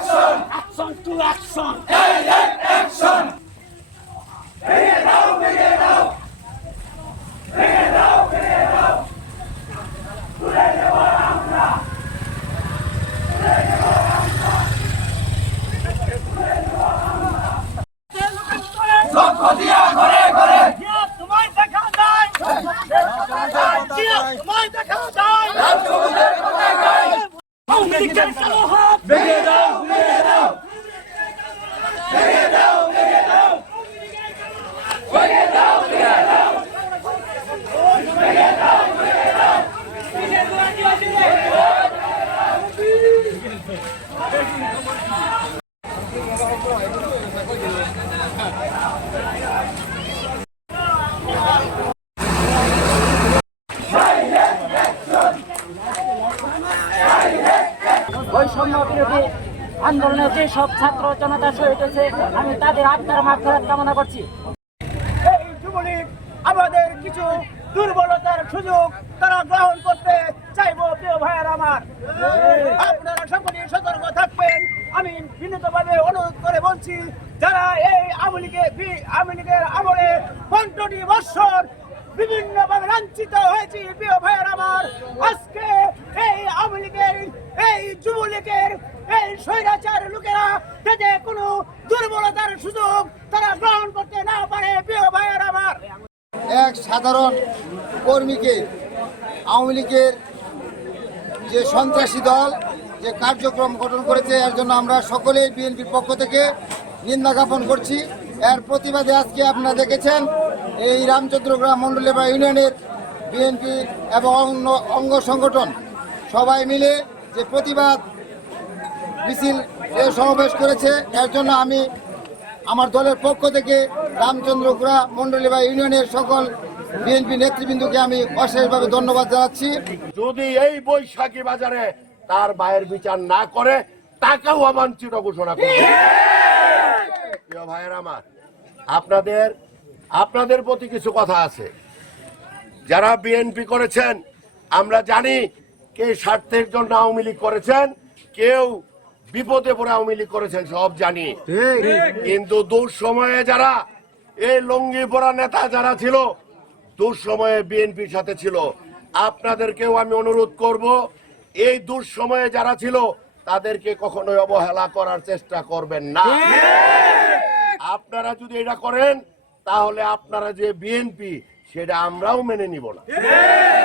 action! Action to action! Direct action! Bring it out, bring it out! Bring it out, bring it out! তুলে দেব আমরা তুলে দেব আমরা তুলে দেব আমরা লক্ষ দিয়া ঘরে ঘরে তোমায় দেখা যায় তোমায় দেখা যায় লীগের কালো হাত বৈষম্য বিরোধী আন্দোলনে যে সব ছাত্র জনতা শহীদ হয়েছে আমি তাদের আত্মার মাধ্যমে কামনা করছি। আমাদের কিছু দুর্বলতার সুযোগ তারা গ্রহণ করতে চাইব, প্রিয় ভাইয়ের আমার। আপনারা সকলেই সতর্ক থাকবেন। আমি বিনীতভাবে অনুরোধ করে বলছি, যারা এই আওয়ামী লীগের বি- আওয়ামী লীগের আমলে পঞ্চটি বৎসর বিভিন্ন ভাবে লাঞ্ছিত হয়েছি, প্রিয় ভাইয়ের আমার, আজকে এই যুবলীগের এই স্বৈরাচার লোকেরা যাতে কোনো দুর্বলতার সুযোগ তারা গ্রহণ করতে না পারে, প্রিয় ভাইয়ের আমার। এক সাধারণ কর্মীকে, আওয়ামী লীগের যে সন্ত্রাসী দল, যে কার্যক্রম গঠন করেছে, এর জন্য আমরা সকলেই বিএনপির পক্ষ থেকে নিন্দা জ্ঞাপন করছি। এর প্রতিবাদে আজকে আপনারা দেখেছেন, এই রামচন্দ্রগ্রাম মণ্ডলে বা ইউনিয়নের বিএনপি এবং অন্য অঙ্গ সংগঠন সবাই মিলে যে প্রতিবাদ মিছিল সমাবেশ করেছে, এর জন্য আমি আমার দলের পক্ষ থেকে রামচন্দ্রপুরা মন্ডলী বা ইউনিয়নের সকল বিএনপি নেতৃবৃন্দকে আমি অশেষভাবে ধন্যবাদ জানাচ্ছি। যদি এই বৈশাখী বাজারে তার ভাইয়ের বিচার না করে, তাকেও অবাঞ্ছিত ঘোষণা করবে প্রিয় ভাইয়ের আমার, আপনাদের আপনাদের প্রতি কিছু কথা আছে। যারা বিএনপি করেছেন, আমরা জানি কে স্বার্থের জন্য আওয়ামী লীগ করেছেন কেউ বিপদে পড়ে আওয়ামী লীগ করেছেন সব জানি। কিন্তু দুঃসময়ে যারা এই লঙ্গি পড়া নেতা যারা ছিল দুঃসময়ে বিএনপির সাথে ছিল। আপনাদেরকেও আমি অনুরোধ করব এই দুঃসময়ে যারা ছিল তাদেরকে কখনোই অবহেলা করার চেষ্টা করবেন না। আপনারা যদি এটা করেন তাহলে আপনারা যে বিএনপি সেটা আমরাও মেনে নিব না।